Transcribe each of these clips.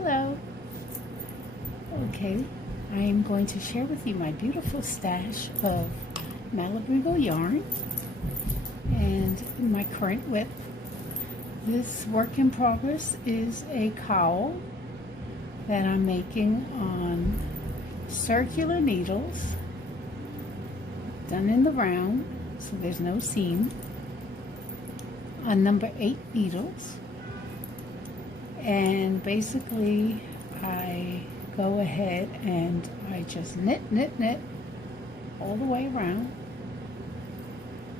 Hello. Okay, I am going to share with you my beautiful stash of Malabrigo yarn and my current WIP. This work in progress is a cowl that I'm making on circular needles done in the round, so there's no seam, on number 8 needles. And basically I go ahead and I just knit all the way around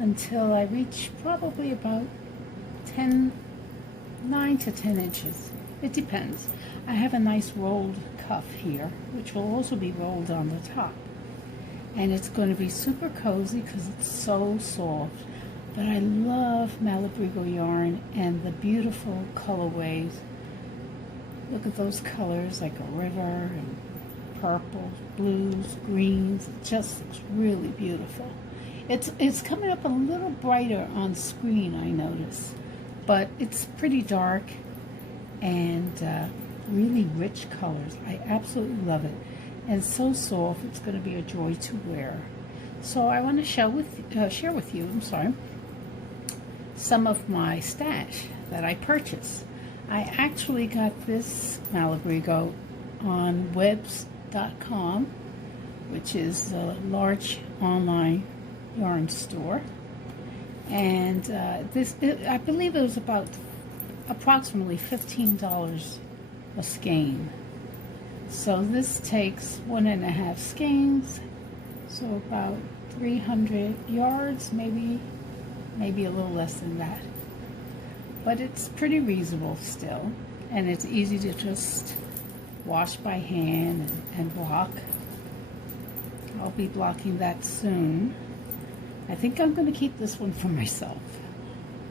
until I reach probably about 9 to 10 inches. It depends. I have a nice rolled cuff here, which will also be rolled on the top. And it's going to be super cozy because it's so soft. But I love Malabrigo yarn and the beautiful colorways. Look at those colors, like a river and purples, blues, greens. It just looks really beautiful. It's coming up a little brighter on screen, I notice, but it's pretty dark and really rich colors. I absolutely love it, and so soft. It's going to be a joy to wear. So I want to share with you. Some of my stash that I purchased. I actually got this Malabrigo on webs.com, which is a large online yarn store, and I believe it was about approximately $15 a skein. So this takes 1.5 skeins, so about 300 yards, maybe a little less than that. But it's pretty reasonable still, and it's easy to just wash by hand and block. I'll be blocking that soon. I think I'm going to keep this one for myself.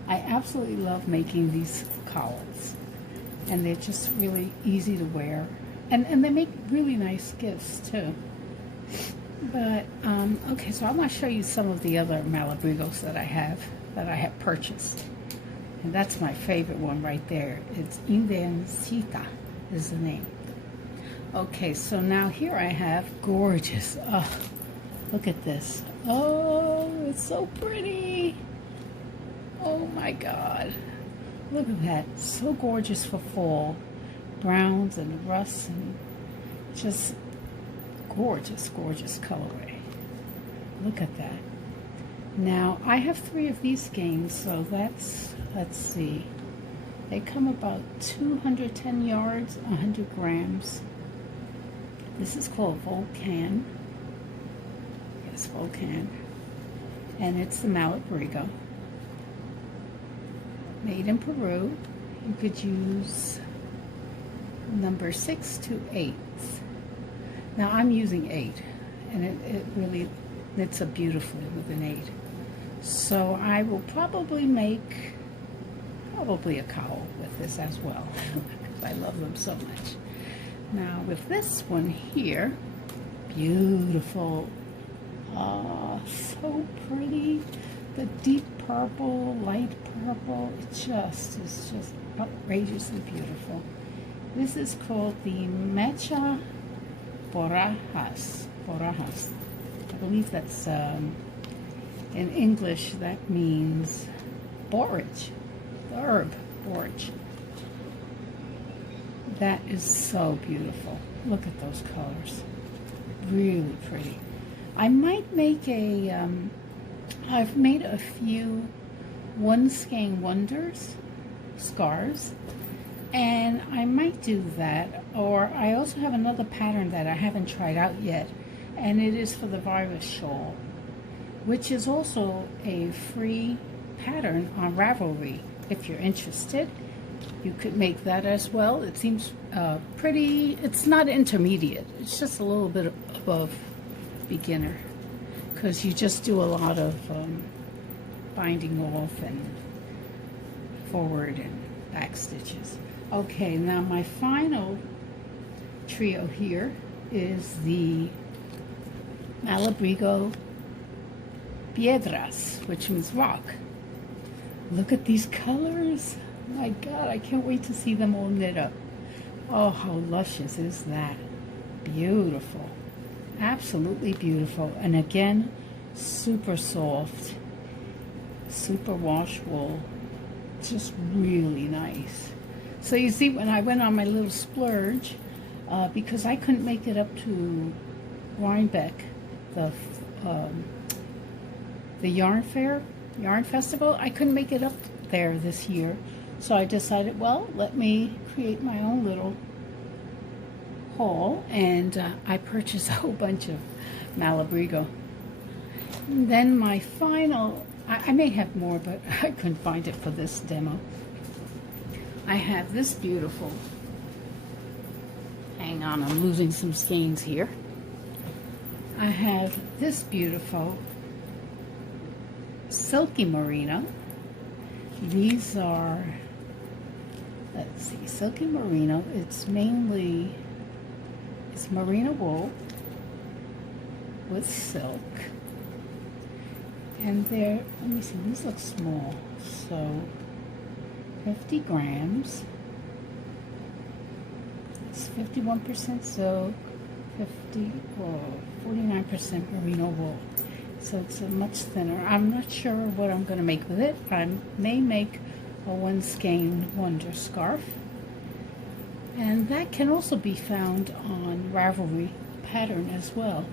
I absolutely love making these cowls, and they're just really easy to wear, and they make really nice gifts too. But okay, so I want to show you some of the other Malabrigos that I have purchased. And that's my favorite one right there. It's Indencita is the name. Okay, so now here I have gorgeous. Oh, look at this. Oh, it's so pretty. Oh my God. Look at that. So gorgeous for fall. Browns and rusts and just gorgeous, gorgeous colorway. Look at that. Now, I have 3 of these skeins, so that's, let's see, they come about 210 yards, 100 grams. This is called Volcan. Yes, Volcan. And it's the Malabrigo. Made in Peru. You could use number 6 to 8. Now, I'm using 8, and it really knits up beautifully with an 8. So I will probably make a cowl with this as well. I love them so much. Now with this one here, beautiful. Oh, so pretty. The deep purple, light purple, it's just outrageously beautiful. This is called the Mecha Borrajas. I believe that's in English, that means borage, the herb borage. That is so beautiful. Look at those colors. Really pretty. I might make I've made a few one skein wonders, scarves, and I might do that. Or I also have another pattern that I haven't tried out yet, and it is for the virus shawl, which is also a free pattern on Ravelry. If you're interested, you could make that as well. It seems pretty, it's not intermediate, it's just a little bit above beginner, because you just do a lot of binding off and forward and back stitches. Okay, now my final trio here is the Malabrigo Piedras, which means rock. Look at these colors. My God, I can't wait to see them all knit up. Oh, how luscious is that? Beautiful. Absolutely beautiful. And again, super soft, super wash wool. Just really nice. So you see, when I went on my little splurge, because I couldn't make it up to Rhinebeck, the yarn fair, yarn festival, I couldn't make it up there this year. So I decided, well, let me create my own little haul, and I purchased a whole bunch of Malabrigo. And then my final, I may have more, but I couldn't find it for this demo. I have this beautiful, hang on, I'm losing some skeins here. I have this beautiful Silky Merino. These are, let's see, Silky Merino. It's mainly, it's merino wool with silk. And they're, let me see, these look small. So 50 grams. It's 51% silk, 49% merino wool. So it's a much thinner. I'm not sure what I'm going to make with it. I may make a one skein wonder scarf. And that can also be found on Ravelry pattern as well.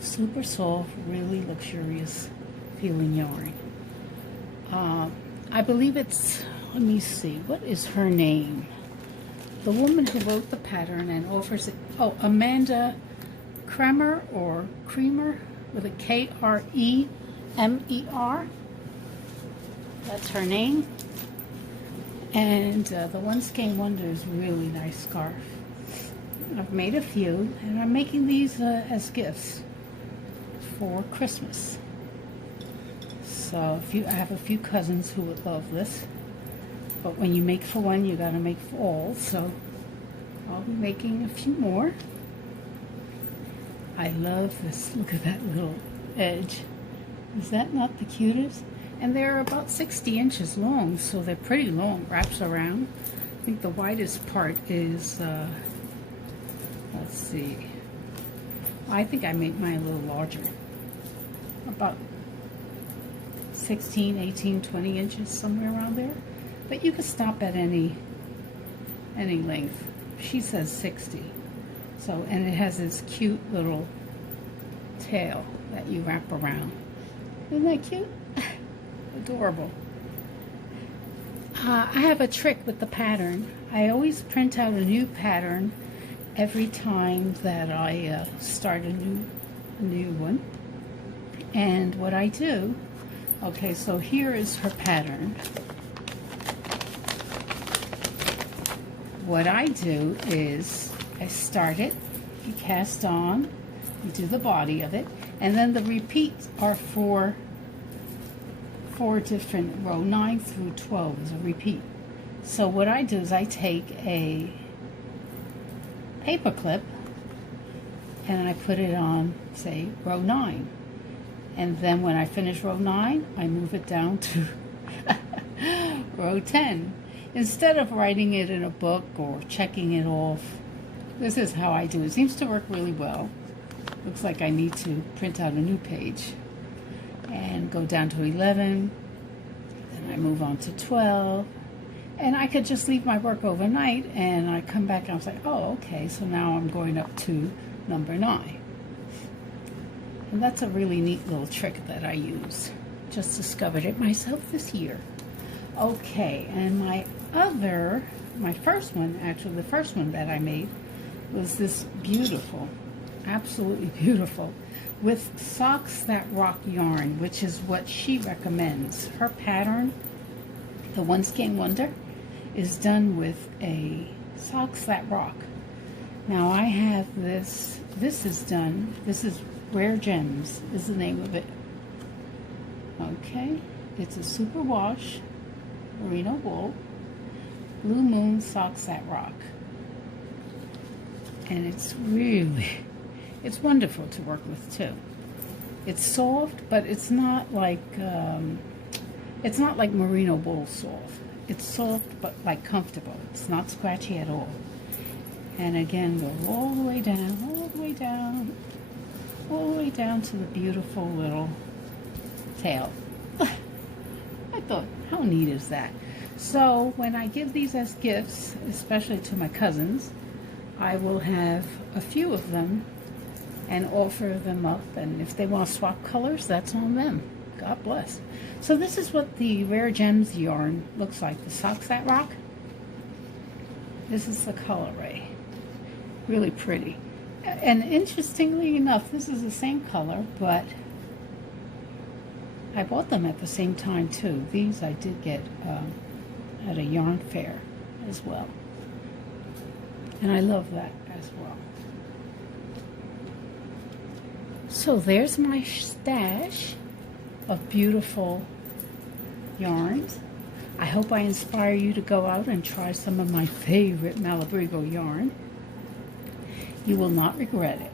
Super soft, really luxurious feeling yarn. I believe it's, let me see, what is her name? The woman who wrote the pattern and offers it, oh, Amanda Kremer or Creamer with a K-R-E-M-E-R. That's her name. And the One Skein Wonder is a really nice scarf. I've made a few, and I'm making these as gifts for Christmas. So I have a few cousins who would love this. But when you make for one, you gotta make for all. So I'll be making a few more. I love this. Look at that little edge. Is that not the cutest? And they're about 60 inches long, so they're pretty long. Wraps around. I think the widest part is, let's see. I think I made mine a little larger. About 16, 18, 20 inches, somewhere around there. But you can stop at any length. She says 60. So, and it has this cute little tail that you wrap around. Isn't that cute? Adorable. I have a trick with the pattern. I always print out a new pattern every time that I start a new one. And what I do, okay, so here is her pattern. What I do is I start it, you cast on, you do the body of it, and then the repeats are for four different, row 9 through 12 is a repeat. So what I do is I take a paper clip and I put it on, say, row 9. And then when I finish row 9, I move it down to row 10. Instead of writing it in a book or checking it off, this is how I do it. It seems to work really well. Looks like I need to print out a new page. And go down to 11. Then I move on to 12. And I could just leave my work overnight and I come back and I was like, oh, okay, so now I'm going up to number 9. And that's a really neat little trick that I use. Just discovered it myself this year. Okay, and my first one, actually the first one that I made was this beautiful, absolutely beautiful, with Socks That Rock yarn, which is what she recommends. Her pattern, the One Skein Wonder, is done with a Socks That Rock. Now I have this is Rare Gems is the name of it. Okay, it's a super wash, merino wool, Blue Moon Socks That Rock. And it's wonderful to work with too. It's soft, but it's not like merino wool soft. It's soft, but like comfortable. It's not scratchy at all. And again, go all the way down, all the way down, all the way down to the beautiful little tail. I thought, how neat is that? So when I give these as gifts, especially to my cousins, I will have a few of them and offer them up. And if they want to swap colors, that's on them. God bless. So this is what the Rare Gems yarn looks like. The Socks That Rock. This is the colorway. Really pretty. And interestingly enough, this is the same color, but I bought them at the same time too. These I did get at a yarn fair as well. And I love that as well. So there's my stash of beautiful yarns. I hope I inspire you to go out and try some of my favorite Malabrigo yarn. You will not regret it.